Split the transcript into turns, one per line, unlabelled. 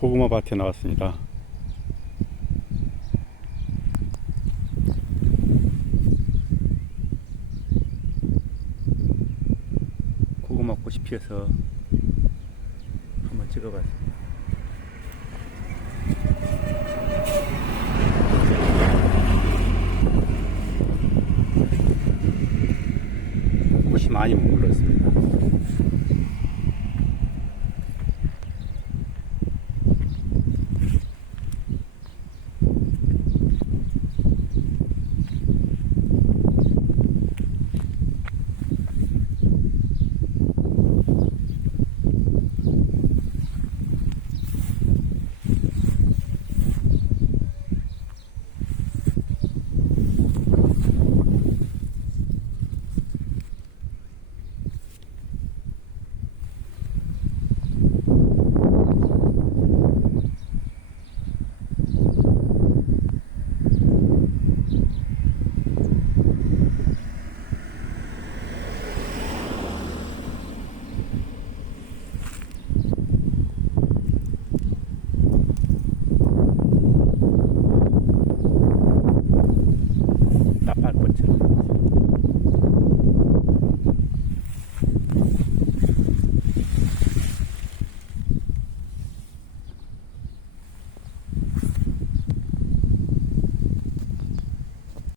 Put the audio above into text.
고구마 밭에 나왔습니다. 고구마 꽃이 피어서 한번 찍어봤습니다. 꽃이 많이 물들었습니다. Aquatilla.